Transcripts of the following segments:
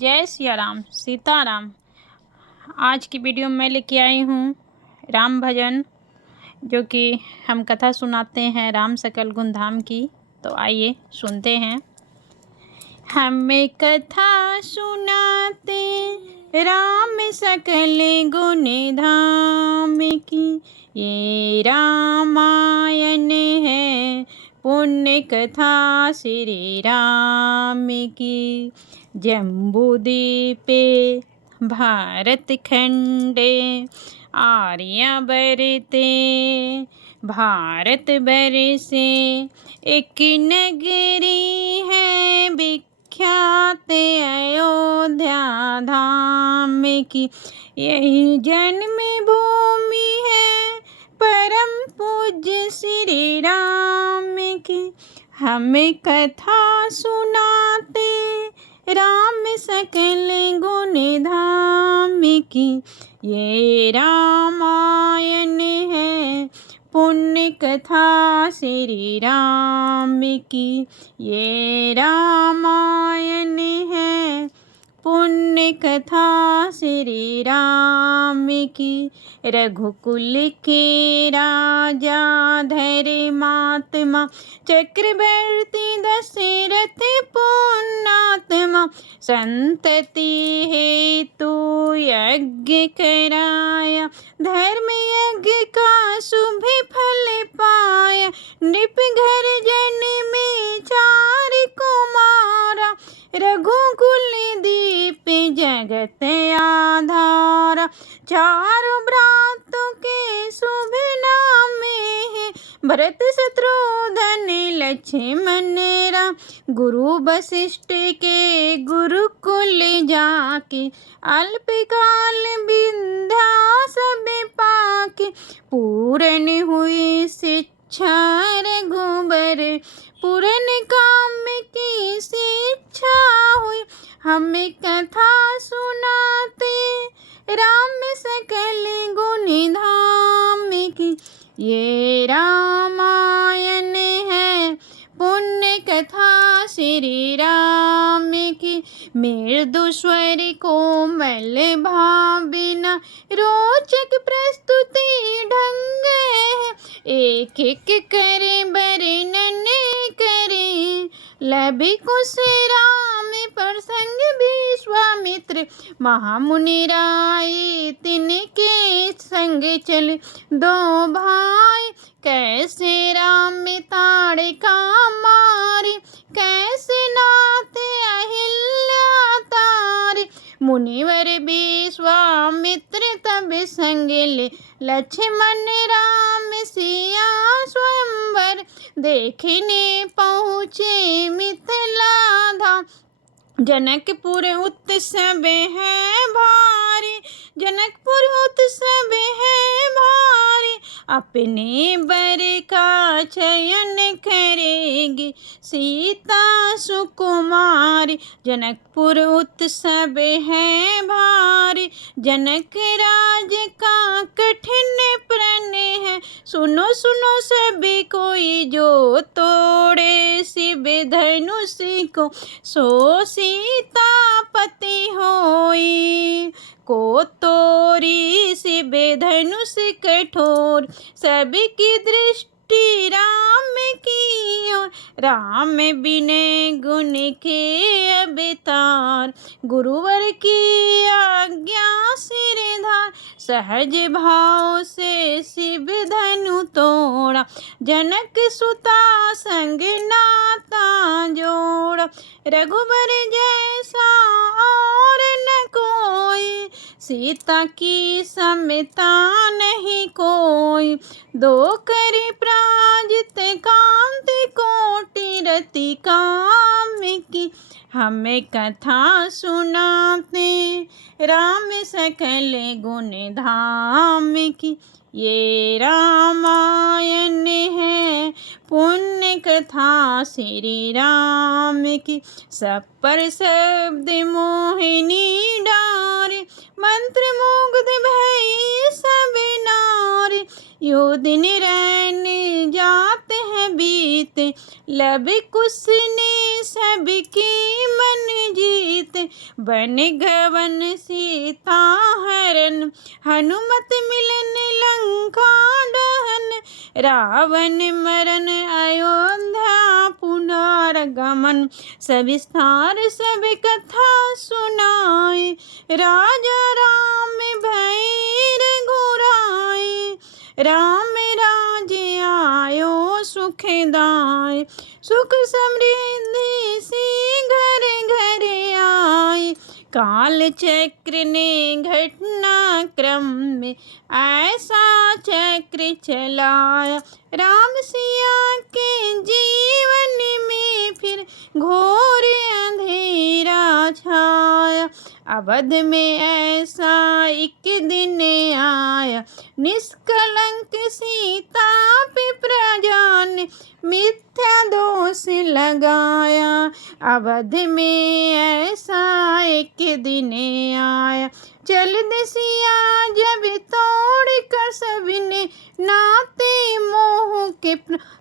जय सिया राम सीताराम। आज की वीडियो में लेके आई हूँ राम भजन, जो कि हम कथा सुनाते हैं राम सकल गुण धाम की। तो आइए सुनते हैं। हमें कथा सुनाते राम सकल गुण धाम की, ये रामायण है पुण्य कथा श्री राम की। जम्बूद्वीपे भारत खंडे आर्यावर्ते भारत बरसे एक नगरी है विख्यात अयोध्या धाम की। यही जन्म भूमि है परम पूज्य श्री राम की। हमें कथा सुनाते राम सकल गुण धाम की, ये रामायण है पुण्य कथा श्री राम की। ये रामायण है पुण्य कथा श्री राम की। रघुकुल के राजा धर्मात्मा चक्रवर्ती दशरथ पुण्यात्मा, संतति हेतु यज्ञ कराया धर्म यज्ञ का शुभ फल पाया। नृप घर जन्मे चार कुमारा, रघुकुल दीप जगत आधारा। चारों भ्रातों के शुभ नाम है भरत शत्रुघ्न लक्ष्मण राम। गुरु वशिष्ठ के गुरुकुल जाके अल्पकाल विद्या सब पाके। पूर्ण हुई शिक्षा रघुबर पूर्ण काम की शिक्षा हुई। हमें कथा सुनाते राम सकल गुण धाम की, ये रामायण है पुण्य कथा श्री राम की। मृदु स्वर कोमल भावना रोचक प्रस्तुति ढंग है। एक एक करे वर्णन करे लभी कुश राम प्रसंग। विश्वामित्र महामुनि राय तिनके संग चले दो भाई। कैसे राम ताड़का मारी कैसे नाथ अहिल्या तारी। मुनिवर विश्वामित्र तब संग ले लक्ष्मण राम सिया स्वयंवर देखने पहुँचे मिथिला धाम। जनकपुर उत्सव है भारी जनकपुर उत्सव है भारी। अपने वर का चयन करेगी सीता सुकुमारी। जनकपुर उत्सव है भारी जनक राज का कठिन प्रण है। सुनो सुनो सभी कोई जो तोड़े शिव धनुष को, सो सीतापति होई। को तोरी शिव धनुष कठोर सबकी दृष्टि राम की ओर। राम बिने गुण के अवतार गुरुवर की आज्ञा सिरधार। सहज भाव से शिव धनु तोड़ा जनक सुता संग नाता जोड़ा। रघुबर जैसा और न कोई सीता की समता नहीं कोई। दो करी प्राजित कांति कोटि रति काम की। हमें कथा सुनाते राम सकल गुण धाम की, ये रामायण है पुण्य कथा श्री राम की। सब पर शब्द मोहिनी डारे मंत्र मुग्ध भई सब नारी। यो दिन रैन जात है बीते लब कुश ने सबकी मन जीते। बन गवन सीता हरन, हनुमत मिलन लंका दहन, रावण मरन अयोध्या पुनर्गमन, सविस्तार सब कथा सुनाए, राजा राम भय रघुराई, राम राज्य आयो सुखदाय, सुख समृद्धि से घर घर आए, काल चक्र ने घटना क्रम में ऐसा चक्र चलाया, राम सिया के जीवन में फिर घोर अंधेरा छाया, अवध में ऐसा एक दिन आया, निष्कलंक सीता पे प्रजा ने मिथ्या दोष लगाया, अवध में ऐसा एक दिन आया, चल दिसिया जब तोड़ कर सबने नाते मोह के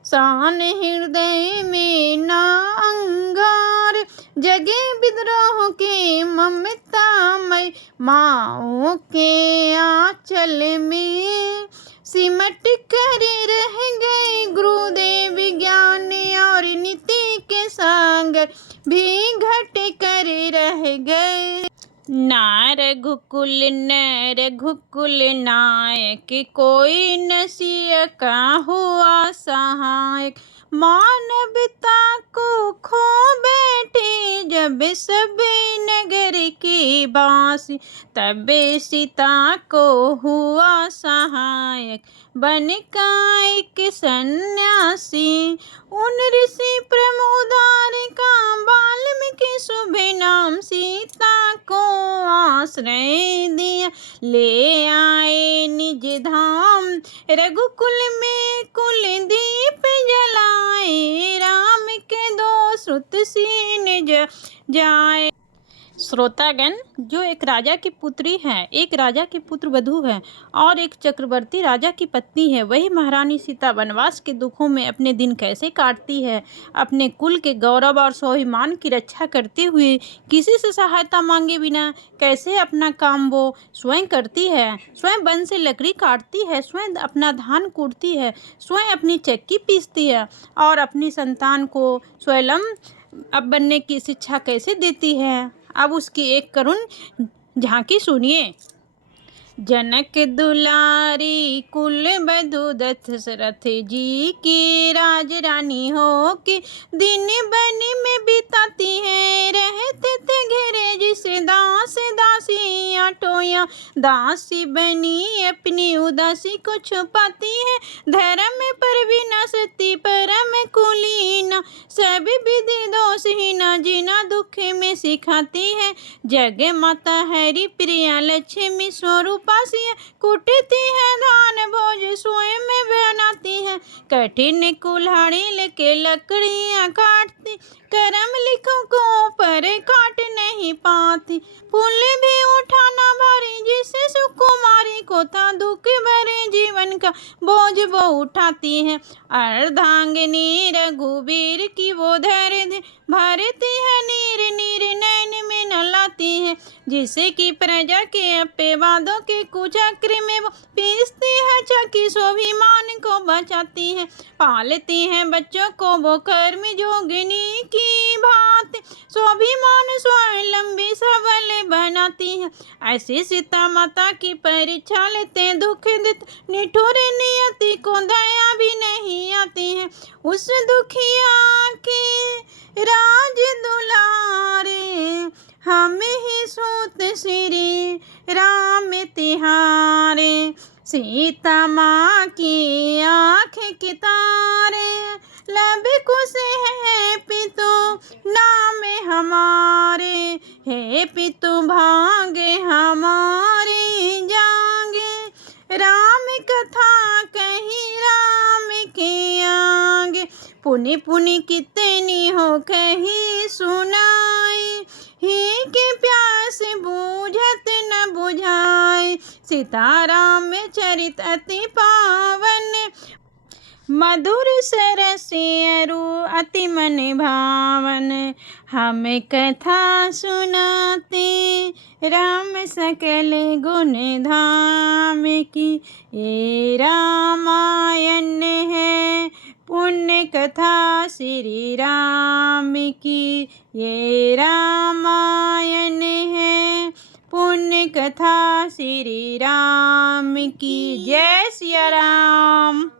शान, हृदय में ना अंगार जगे विद्रोह के ममतामय, माओ के आंचल में सिमट कर रह गए गुरुदेव, ज्ञान और नीति के सागर भी घट कर रह गए, ना रघुकुल न रघुकुल नायक, कोई न सिय का हुआ सहायक, मानवता को खो बैठे जब सब नगर की बासी, तब सीता को हुआ सहायक बन का एक सन्यासी, उन ऋषि प्रमोदार का वाल्मीकि शुभ नाम, सीता को आश्रय दिया ले आए निज धाम, रघुकुल में कुल दीप जलाए, राम के दो सुत सीन जाए। श्रोतागण, जो एक राजा की पुत्री है, एक राजा की पुत्र वधू है और एक चक्रवर्ती राजा की पत्नी है, वही महारानी सीता वनवास के दुखों में अपने दिन कैसे काटती है, अपने कुल के गौरव और स्वाभिमान की रक्षा करते हुए किसी से सहायता मांगे बिना कैसे अपना काम वो स्वयं करती है, स्वयं वन से लकड़ी काटती है, स्वयं अपना धान कूटती है, स्वयं अपनी चक्की पीसती है और अपनी संतान को स्वयं अब बनने की शिक्षा कैसे देती है। अब उसकी एक करुण झांकी सुनिए। जनक दुलारी कुल बधु दशरथ जी की, राज रानी हो के दिन बन में बिताती है, रहते थे घेरे जिसे दास दासी आटोया, दासी बनी अपनी उदासी को छुपाती है, धर्म पर बिना सती परम कुलीना, सब विधि दोषहीना जीना दुख में सिखाती है, जग माता हरि प्रिया लक्ष्मी स्वरूप कुटती है धान भोज स्वयं में बनाती है, कठिन कुल्हाड़ी लेके लकड़ियां काटती, करम लिखों को पर काट नहीं पाती, फूल भी उठाना भारी जिससे सुकुमारी को था, दुख भरे जीवन का बोझ वो उठाती है, अर्धांगिनी रघुवीर की वो धैर्य भरती है, नीर नीर नैन में न लाती है, जिसे कि प्रजा के अपे वादों के कुचक्र में वो पीसती है, चकी स्वाभिमान को बचाती है, पालती है बच्चों को वो कर्म जोगिनी की भांति, स्वाभिमान स्वयं लंबी सबल बनाती है, ऐसी सीता माता की परीक्षा लेते दुख दित निठुर नियति को दया भी नहीं आती है, उस दुखिया के राज दुलारे हमें ही सूत श्री राम तिहारे, सीता माँ की आँख की तारे, लब कुश है पितु नाम हमारे, हे पितु भागे हमारे जागे, राम कथा कही राम के आगे, पुनि पुनि कितनी हो कही सुनाई, ही के प्यास बूझत न बुझाए, सीताराम चरित अति पावन, मधुर सरसियरु अति मन भावन। हम कथा सुनाते राम सकल गुण धाम की। ये रामायण है पुण्य कथा श्री राम की। ये रामायण है पुण्य कथा श्री राम की। जय सिया राम।